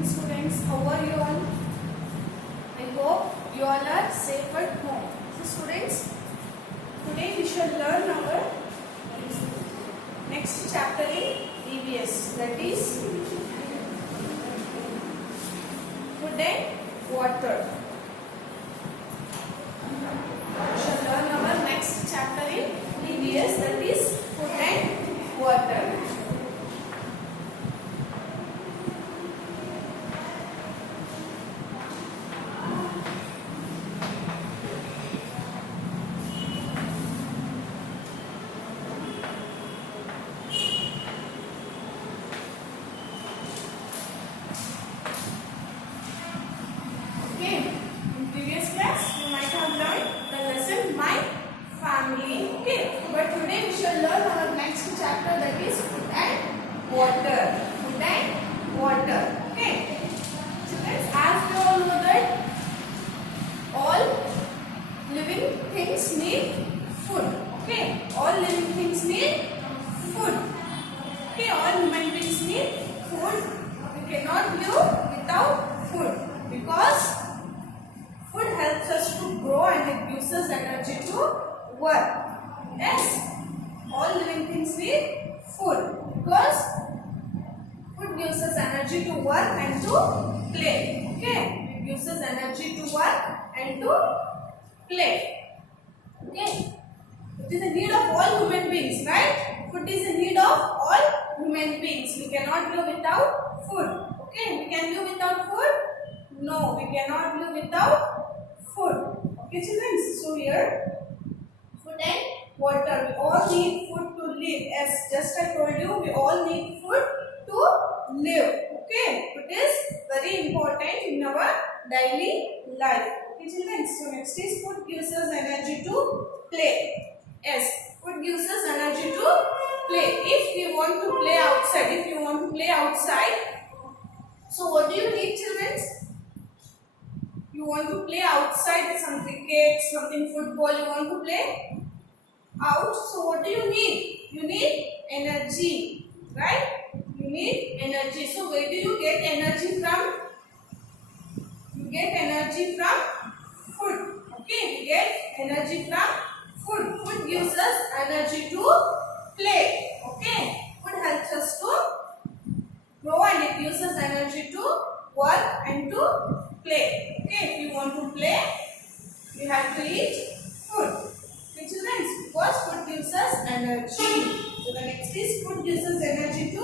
morning students. How are you all? I hope you all are safe at home. So students, today we shall learn our next chapter in EVS, that is food and water. We shall learn our next chapter in EVS, that is food and water. In previous class, you might have learned the lesson My Family. Okay, but today we shall learn our next chapter, that is food and water. Food and water. Okay, students, as we all know that all living things need food. Okay, all living things need food. Okay, all human beings need food. We cannot live without food because food helps us to grow and it gives us energy to work. Yes, all living things need food because food gives us energy to work and to play. Okay, it gives us energy to work and to play. Okay, it is a need of all human beings, right? Food is a need of all human beings. We cannot live without food. Okay, we can live without food? No, we cannot live without food. Okay, children. So here, food and water. We all need food to live. As just I told you, we all need food to live. Okay, food is very important in our daily life. Okay, children. So next is food gives us energy to play. Yes, food gives us energy to play. If we want to play outside, so what do you need, children? You want to play outside, some cricket, something football, you want to play out. So what do you need? You need energy, right? You need energy. So where do you get energy from? You get energy from food. Okay, you get energy from food. Food gives us energy to play. Okay, food helps us to grow and it gives us energy to work and to play. Okay, if you want to play, you have to eat food. Okay, children, because food gives us energy. So the next is food gives us energy to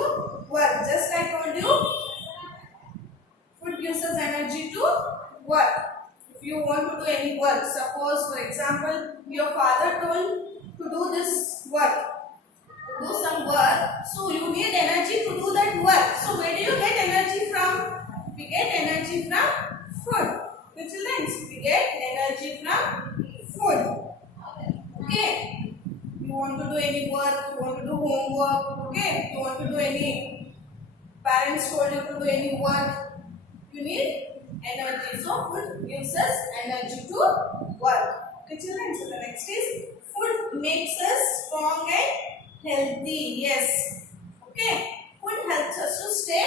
work. Just like I told you, food gives us energy to work. If you want to do any work, suppose for example, your father told to do this work, do some work, so you need energy to do that work. So where do you get energy from? We get energy from food. Okay, children, we get energy from food. Okay, you want to do any work, you want to do homework, okay, you want to do any, parents told you to do any work, you need energy. So food gives us energy to work. Okay, children, so the next is food makes us strong and healthy. Yes. Okay, food helps us to stay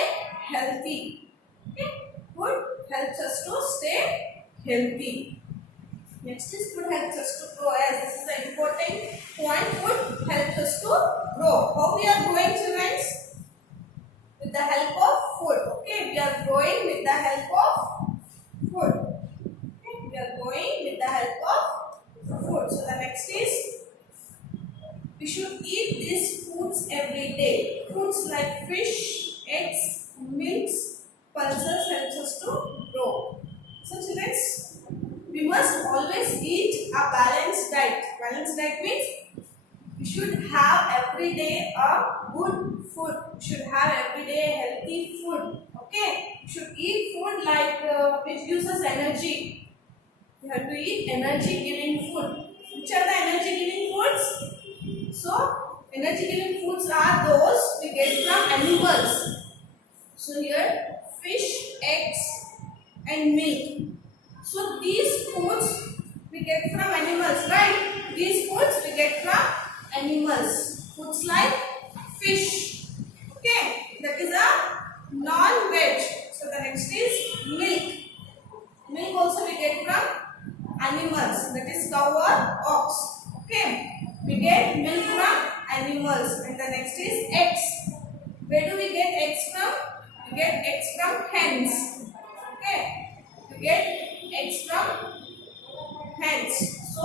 healthy. Okay, food helps us to stay healthy. Next is food helps us to grow. As this is an important point, food helps us to grow. How we are growing, children? With the help of food. Okay, we are growing with the help of food. Okay, we are growing with the help of food. So the next is we should eat these foods every day. Foods like fish, eggs, milks, pulses helps us to grow. So children, we must always eat a balanced diet. Balanced diet means we should have every day a good food. We should have every day healthy food. Okay, we should eat food like which gives us energy. We have to eat energy giving food. Which are the energy giving foods? So energy giving foods are those we get from animals. So here fish, eggs and milk. So these foods we get from animals, right? These foods we get from animals. Foods like fish. Okay, that is a non-veg. So the next Where do we get eggs from? We get eggs from hens. Okay. We get eggs from hens. So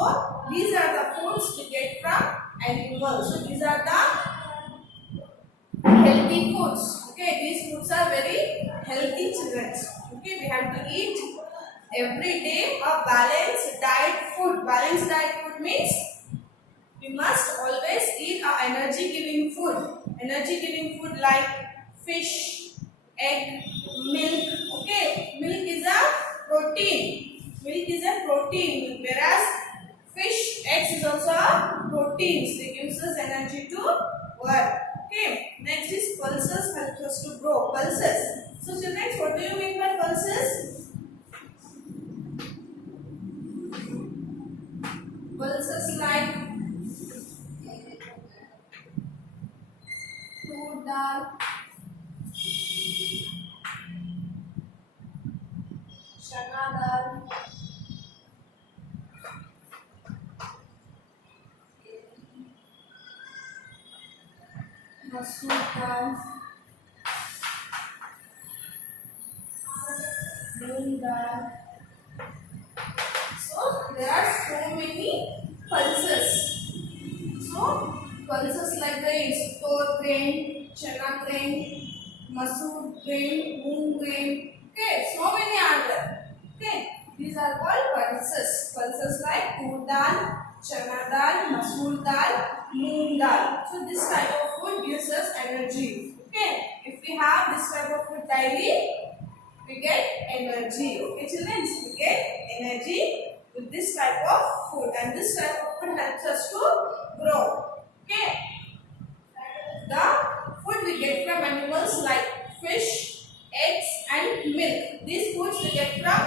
these are the foods we get from animals. So these are the healthy foods. Okay. These foods are very healthy, children. Okay. We have to eat every day a balanced diet food. Balanced diet food means we must always eat a energy giving food. Energy giving food like fish, egg, milk. Okay, milk is a protein. Milk is a protein, whereas fish, eggs is also a protein. So it gives us energy to work. Okay, next is pulses helps us to grow. Pulses. So children, what do you mean by pulses? Pulses like tur dal, chana dal, masoor dal, moong dal. So there are so many pulses. So pulses like grains, tur grain, chana grain, masoor grain, moong grain. Okay, so many are there. Okay, these are called pulses. Pulses like tur dal, chana dal, masoor dal, moong dal. So this type of food gives us energy. Okay, if we have this type of food daily, we get energy. Okay, children, we get energy with this type of food, and this type of food helps us to grow. Okay, the food we get from animals like fish, eggs, and milk. These foods we get from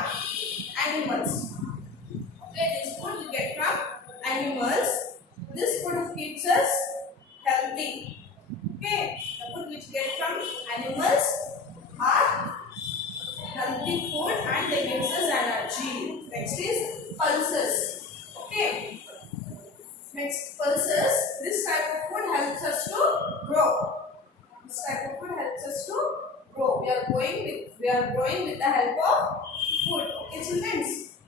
animals. Okay, this food we get from animals. This food keeps us healthy. Okay, the food which get from animals are healthy food and they gives us energy. Next is pulses. Okay. Next, pulses. This type of food helps us to grow. This type of food helps us to grow. We are growing with the help of food. Okay, children.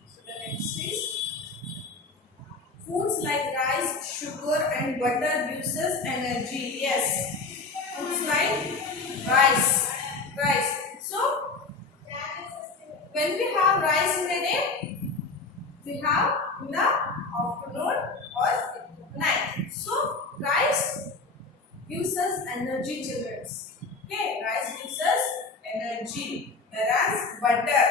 So the next is foods like rice, sugar, and butter gives us energy. Yes. Foods like rice. So when we have rice in a day, we have in the afternoon or night. So rice gives us energy, children. Okay, rice gives us energy. Whereas butter,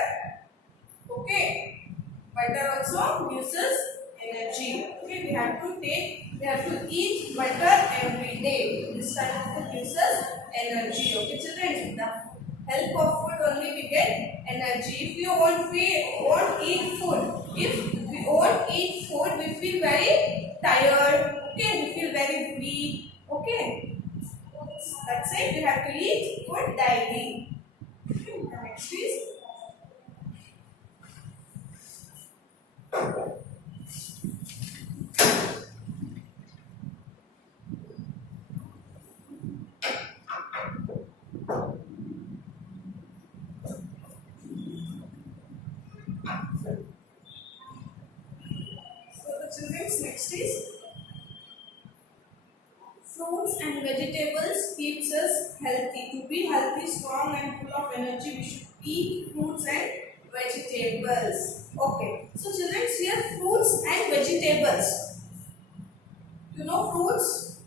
okay, butter also gives us energy. Okay, we have to eat butter every day. This type of food gives us energy. Okay, children, the help of food only we get energy. If you won't eat food, if we won't eat food, we feel very tired. Okay, we feel very weak. Okay, that's it. We have to eat food daily. Okay, the next is next is fruits and vegetables keeps us healthy. To be healthy, strong and full of energy, we should eat fruits and vegetables. Okay. So children, here fruits and vegetables. You know fruits?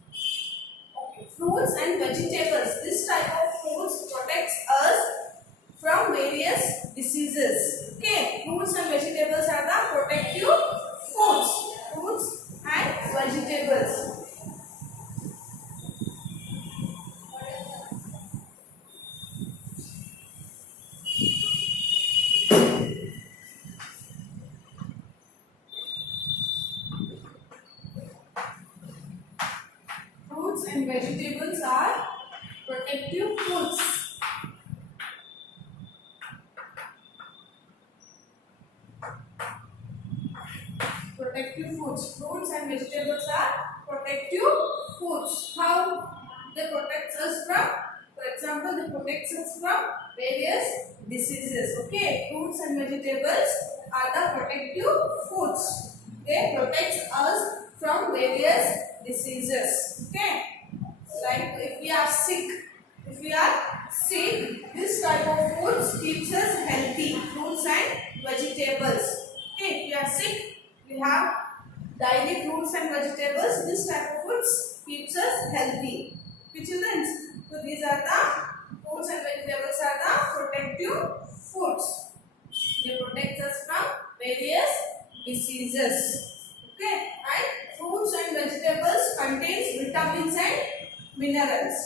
Okay. Fruits and vegetables. This type of foods protects us from various diseases. Okay. Fruits and vegetables are the protective foods. Fruits and vegetables. Fruits and vegetables are protective foods. Protective foods. Fruits and vegetables are protective foods. How they protect us from example, they protect us from various diseases. Okay, fruits and vegetables are the protective foods. They protect us from various diseases. Okay, like if we are sick, this type of foods keeps us healthy. Fruits and vegetables. Okay, if we are sick, we have daily fruits and vegetables. This type of foods keeps us healthy. Okay, children. So these are the fruits and vegetables are the protective foods. They protect us from various diseases. Okay, and fruits and vegetables contains vitamins and minerals.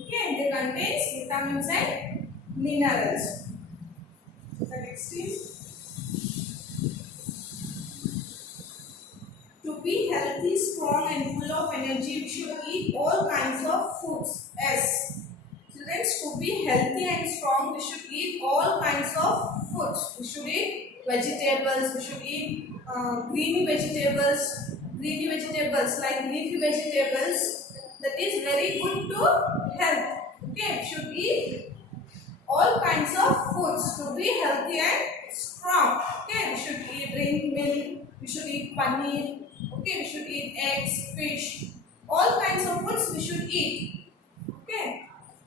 Okay, they contains vitamins and minerals. The next is to be healthy, strong, and full of energy, we should eat all kinds of foods. Yes. Children, to be healthy and strong, we should eat all kinds of foods. We should eat vegetables. We should eat greeny vegetables. Greeny vegetables like leafy vegetables. That is very good to health. Okay, we should eat all kinds of foods to be healthy and strong. Okay, we should drink milk. We should eat paneer. Okay, we should eat eggs, fish. All kinds of foods we should eat. Okay.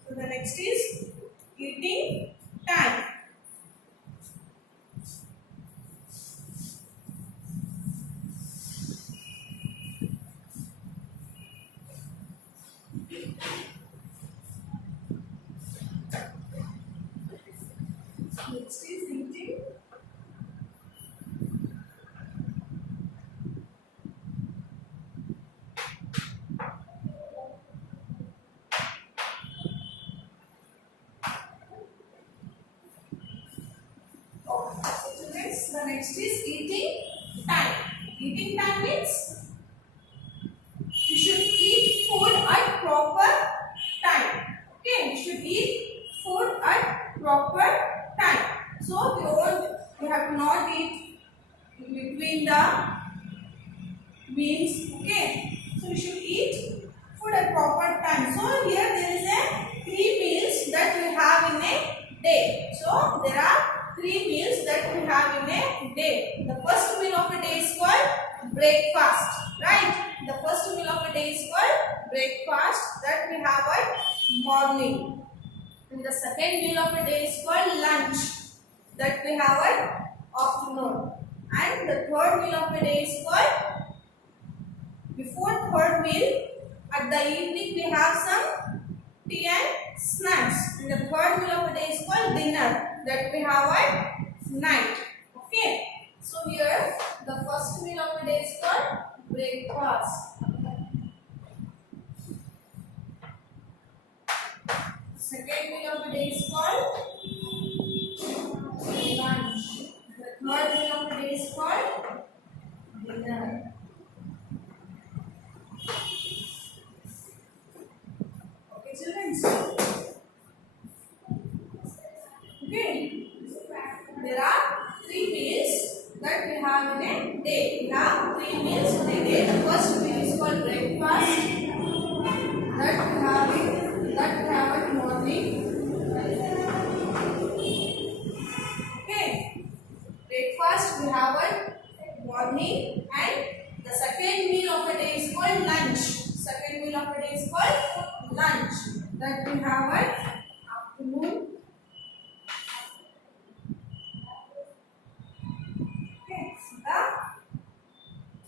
So the next is eating time. Next is eating. The next is eating time. Eating time means you should eat food at proper time. Okay, you should eat food at proper time. So you have to not eat between the meals. Okay, so you should eat food at proper time. So here there is a 3 meals that we have in a day. So there are 3 meals that we have in a day. The first meal of a day is called breakfast. Right? The first meal of a day is called breakfast that we have at morning. And the second meal of a day is called lunch that we have at afternoon. And the third meal of a day is called before third meal. At the evening we have some tea and snacks. And the third meal of a day is called dinner that we have at night. Okay. So here the first meal of the day is called breakfast. Second meal of the day is called lunch. The third meal of the day is called dinner. Okay, children. Okay. There are 3 meals that we have in a day. We have 3 meals in a day. The first meal is called breakfast that we have at morning. Okay. Breakfast we have at morning, and the second meal of the day is called lunch. Second meal of the day is called lunch that we have at afternoon.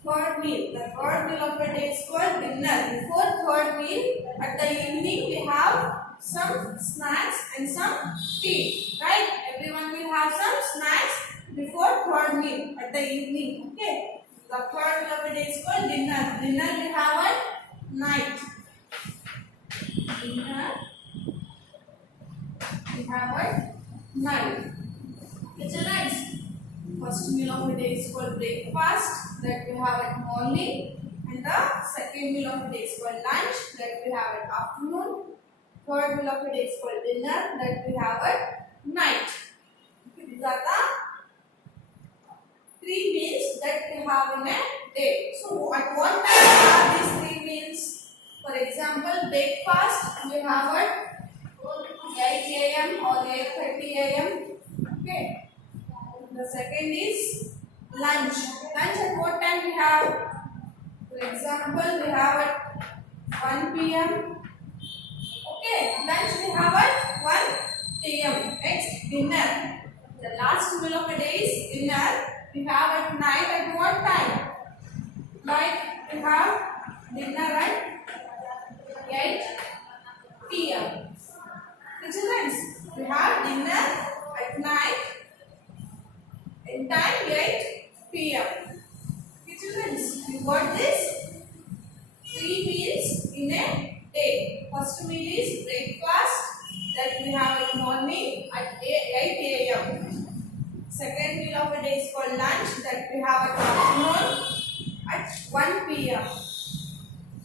Third meal. The third meal of the day is called dinner. Before third meal, at the evening we have some snacks and some tea. Right? Everyone will have some snacks before third meal at the evening. Okay. The third meal of the day is called dinner. Dinner we have at night. Dinner we have at night. It's a nice. First meal of the day is called breakfast that we have at morning, and the second meal of the day is called lunch that we have at afternoon. Third meal of the day is called dinner that we have at night. Okay, these are the 3 meals that we have in a day. So at what time are these 3 meals? For example, breakfast we have at a.m. or 8:30 a.m. Okay. The second is lunch. Lunch at what time we have? For example, we have at 1 p.m. Okay. Lunch we have at 1 p.m. Next, dinner. The last meal of the day is dinner. We have at night at what time? Like we have dinner at 8 p.m. Children, we have dinner at night in time 8 p.m. Children, you got this? 3 meals in a day. First meal is breakfast that we have in morning at 8 a.m. Second meal of the day is called lunch that we have at afternoon at 1 p.m.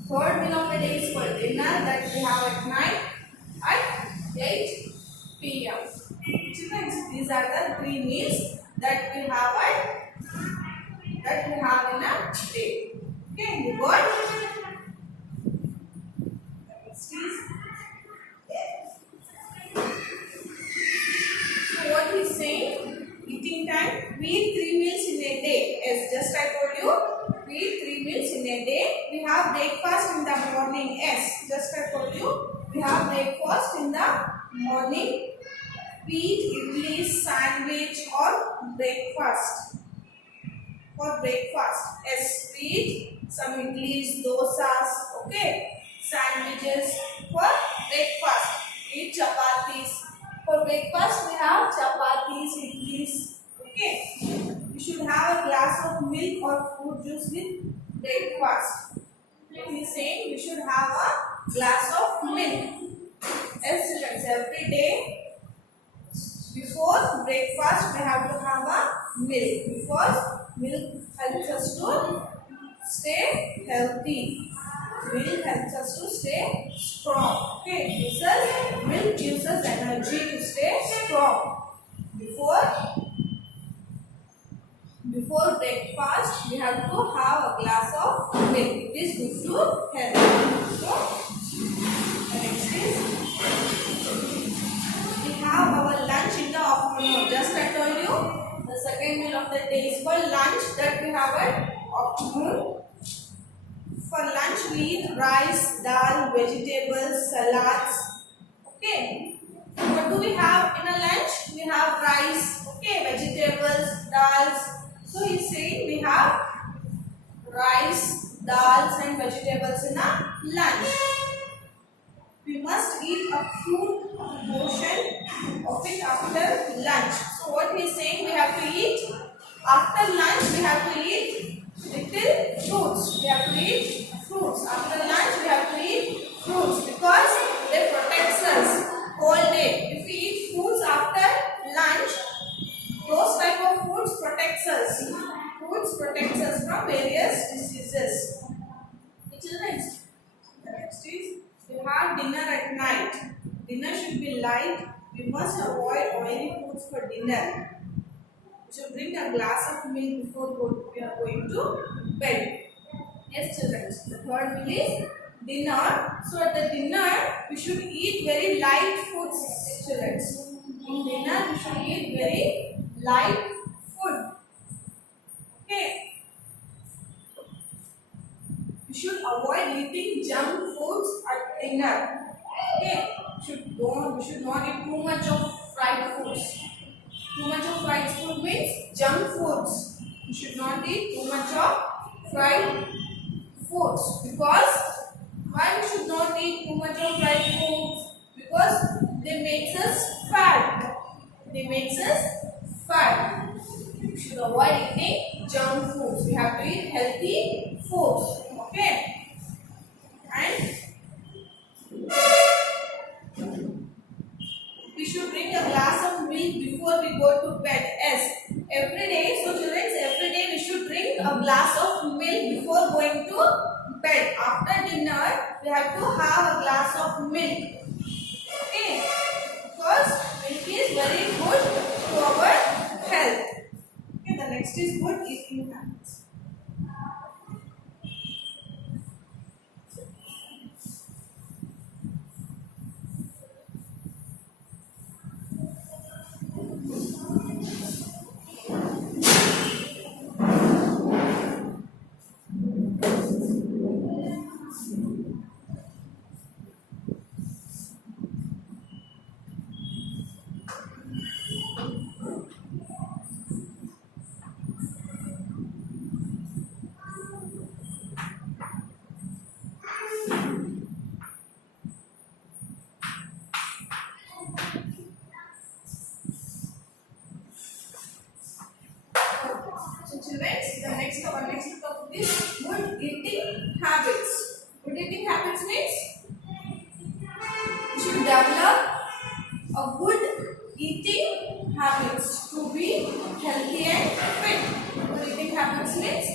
Third meal of the day is called dinner that we have at night at 8 p.m. Children, these are the 3 meals that we have in a day. Okay, you got? Next is. So what he is saying? Eating time. We eat 3 meals in a day. As just I told you, we eat 3 meals in a day. We have breakfast in the morning. Yes, just I told you. We have breakfast in the morning. We eat idli, sandwich or breakfast. For breakfast, yes, we eat some idlis, dosas, okay, sandwiches. For breakfast, we eat chapatis. For breakfast, we have chapatis, idlis, okay. You should have a glass of milk or fruit juice with breakfast. He is saying we should have a glass of milk. Yes, children, every day before breakfast we have to have a milk because milk helps us to stay healthy. Milk helps us to stay strong. Okay, milk gives us energy to stay strong. Before breakfast we have to have a glass of milk. It is good to health. So next is we have our lunch in the afternoon. Just I told you, the second meal of the day is called lunch that we have at afternoon. For lunch we eat rice, dal, vegetables, salads. Okay. What do we have in a lunch? We have rice, okay, vegetables, dals. So he is saying we have rice, dals and vegetables in a lunch. We must eat a full portion of it after lunch. So what he is saying, we have to eat after lunch. We have to eat little fruits. We have to eat fruits after lunch. We have to eat fruits because they protect us whole day. If we eat fruits after lunch, those type of foods protects us. Fruits protects us from various diseases. Children, the next is we have dinner at night. Dinner should be light. We must avoid oily foods for dinner. We should drink a glass of milk before we are going to bed. Yes, children. The third meal is dinner. So at the dinner, we should eat very light foods, children. In dinner, we should eat very light food. Okay. We should avoid eating junk foods at dinner. Okay. We should not eat too much of fried foods. Too much of fried food means junk foods. We should not eat too much of fried foods. Because why we should not eat too much of fried foods? Because they makes us fat. They makes us fat. We should avoid eating junk foods. We have to eat healthy foods. Okay. And we should drink a glass of milk before we go to bed. Yes, every day. So children, every day we should drink a glass of milk before going to bed. After dinner, we have to have a glass of milk. Okay, because milk is very good to our health. Okay, the next is good eating habits. eating habits to be healthy and fit. Good eating habits means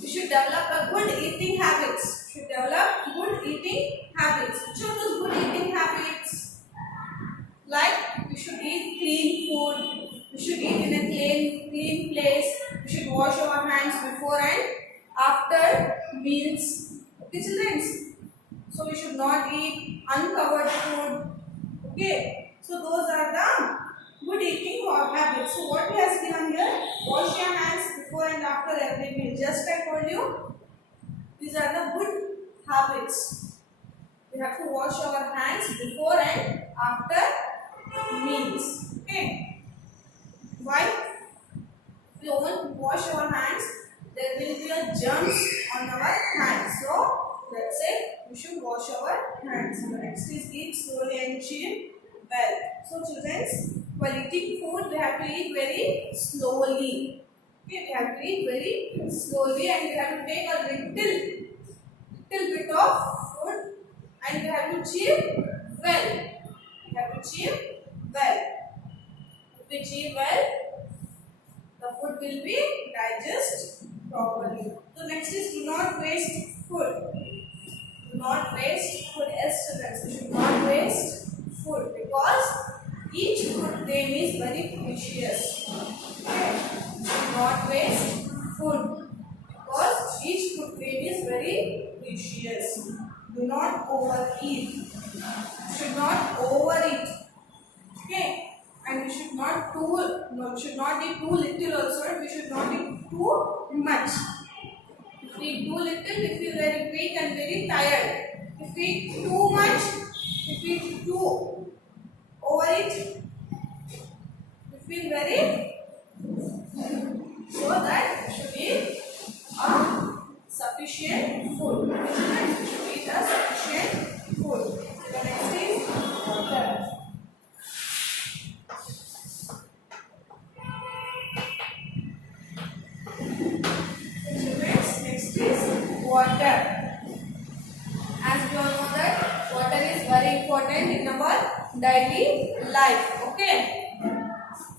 you should develop a good eating habits. You should develop good eating habits. Which are those good eating habits? Like you should eat clean food. You should eat in a clean place. You should wash our hands before and after meals. Okay, children. So we should not eat uncovered food. Okay. So those are the good eating habits. So what he has given here? Wash your hands before and after every meal. Just I told you, these are the good habits. We have to wash our hands before and after meals. Okay. Why? If we won't wash our hands, there will be a germs on our hands. So let's say we should wash our hands. The next is eat slowly and chew well. So children, while eating food, we have to eat very slowly. Okay, we have to eat very slowly and we have to take a little bit of food and we have to chew well. We have to chew well. If we chew well, the food will be digested properly. So next is do not waste food. Do not waste food. Yes, students, we should not waste food because each food grain is very precious. Okay. Do not waste food because each food grain is very precious. Do not overeat. Should not overeat. Okay. And we should not we should not eat too little also. We should not eat too much. If we eat too little, we feel very weak and very tired. If we eat too much, if we eat too overeat, we feel very so that we should eat sufficient food. We should eat a sufficient food. The next is water. Next is water. As we all know that water is very important in our daily life. Okay.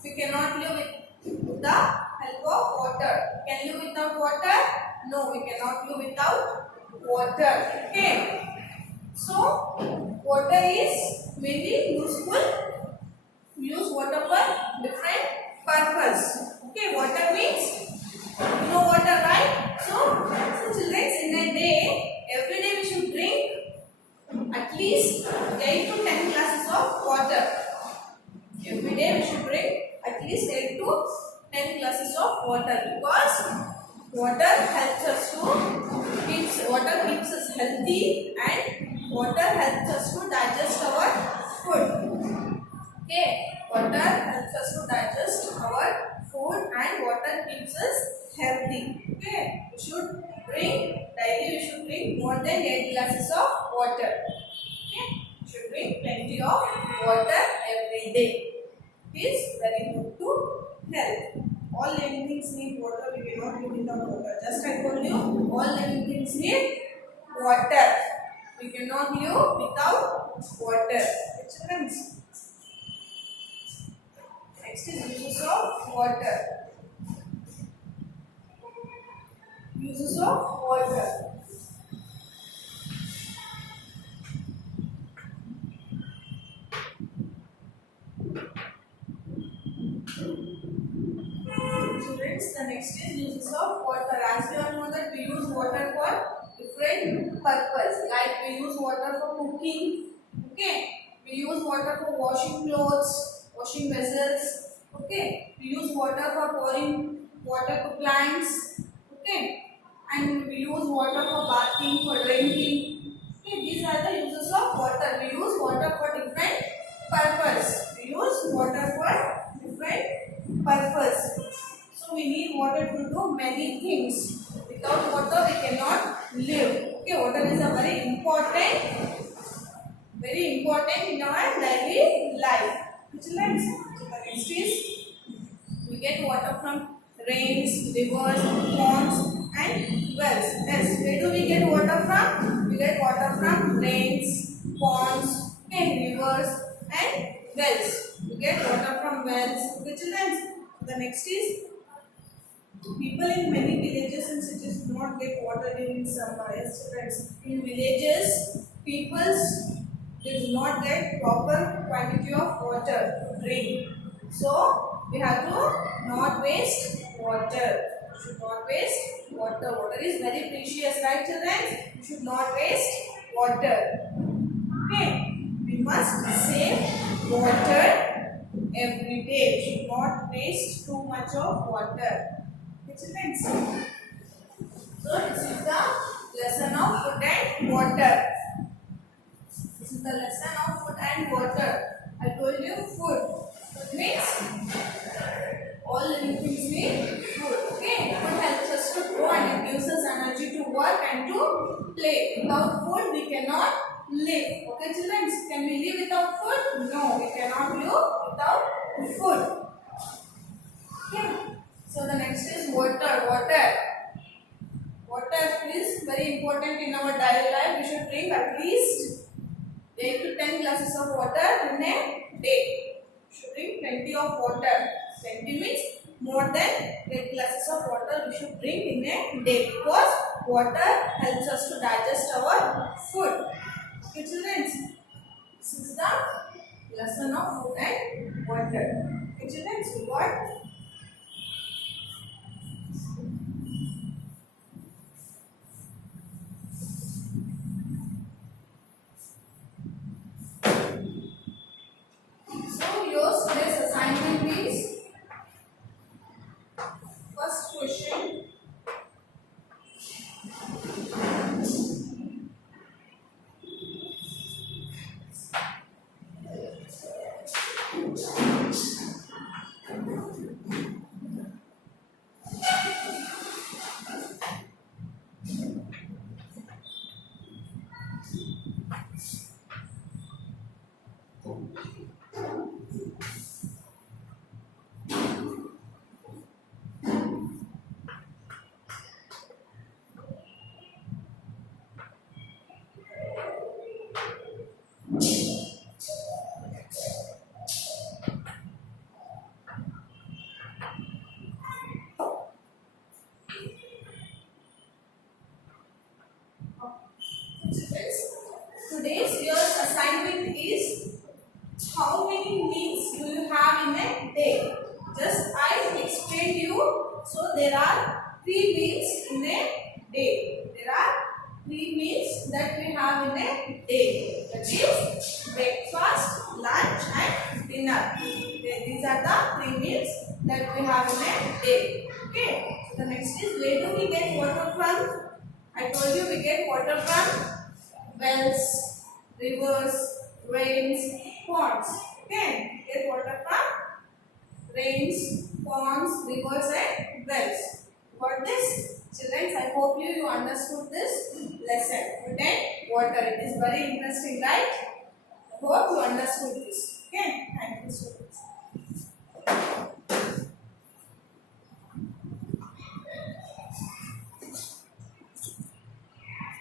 We cannot live with the help of water. Can you live without water? No, we cannot live without water. Okay. So water is very useful. We use water for different purpose. Okay. Water means you know water, right? So children, in a day, every day we should drink at least 8 to 10 glasses of water. Every day we should drink at least 8 to 10 glasses of water because water helps us to water keeps us healthy and water helps us to digest our food. Okay, water helps us to digest our food and water keeps us healthy. Okay, we should drink daily. We should drink more than 8 glasses of water. Okay, we should drink plenty of water every day. It is very good to health. All living things need water. We cannot live without water. Just I told you, all living things need water. We cannot live without water. Children. Next is uses of water. Uses of water. Students, the next is uses of water. As we all know that we use water for different purpose. Like we use water for cooking. Okay. We use water for washing clothes, washing vessels. Okay. We use water for pouring water to plants. Okay. And we use water for bathing, for drinking. Okay. These are the uses of water. We use water for different purpose. We use water for different purpose. So we need water to do many things. Without water we cannot live. Okay. Water is a very important in our daily life. Children, so the next is we get water from rains, rivers, ponds and wells. Yes, where do we get water from? We get water from rains, ponds, and rivers and wells. We get The next is people in many villages and cities do not get water during summer. Yes, friends. In villages, people they do not get proper quantity of water to drink. So we have to not waste water. We should not waste water. Water is very precious, right, children? We should not waste water. Okay. We must save water every day. We should not waste too much of water. Okay, children. So this is the lesson of food and water. This is the lesson of food and water. I told you food. Food means all living things need food. Okay, food helps us to grow and it gives us energy to work and to play. Without food, we cannot live. Okay, children. Can we live without food? No, we cannot live without food. Okay. So the next is water. Water is very important in our daily life. We should drink at least 8 to 10 glasses of water in a day. We should drink plenty of water. 20 means more than 8 glasses of water we should drink in a day because water helps us to digest our food. Okay, children. This is the lesson of food and water. Okay, children. So what? So yours today's assignment is first question. Today's your assignment is how many meals do you have in a day? Just I explained you. So there are 3 meals in a day. There are 3 meals that we have in a day. That is breakfast, lunch and dinner. These are the 3 meals that we have in a day. Okay. So the next is where do we get water from? I told you we get water from wells, rivers, rains, ponds. Okay, get water from rains, ponds, rivers and wells. Got this? Children, I hope you understood this lesson. Food and water. It is very interesting, right? I hope you understood this.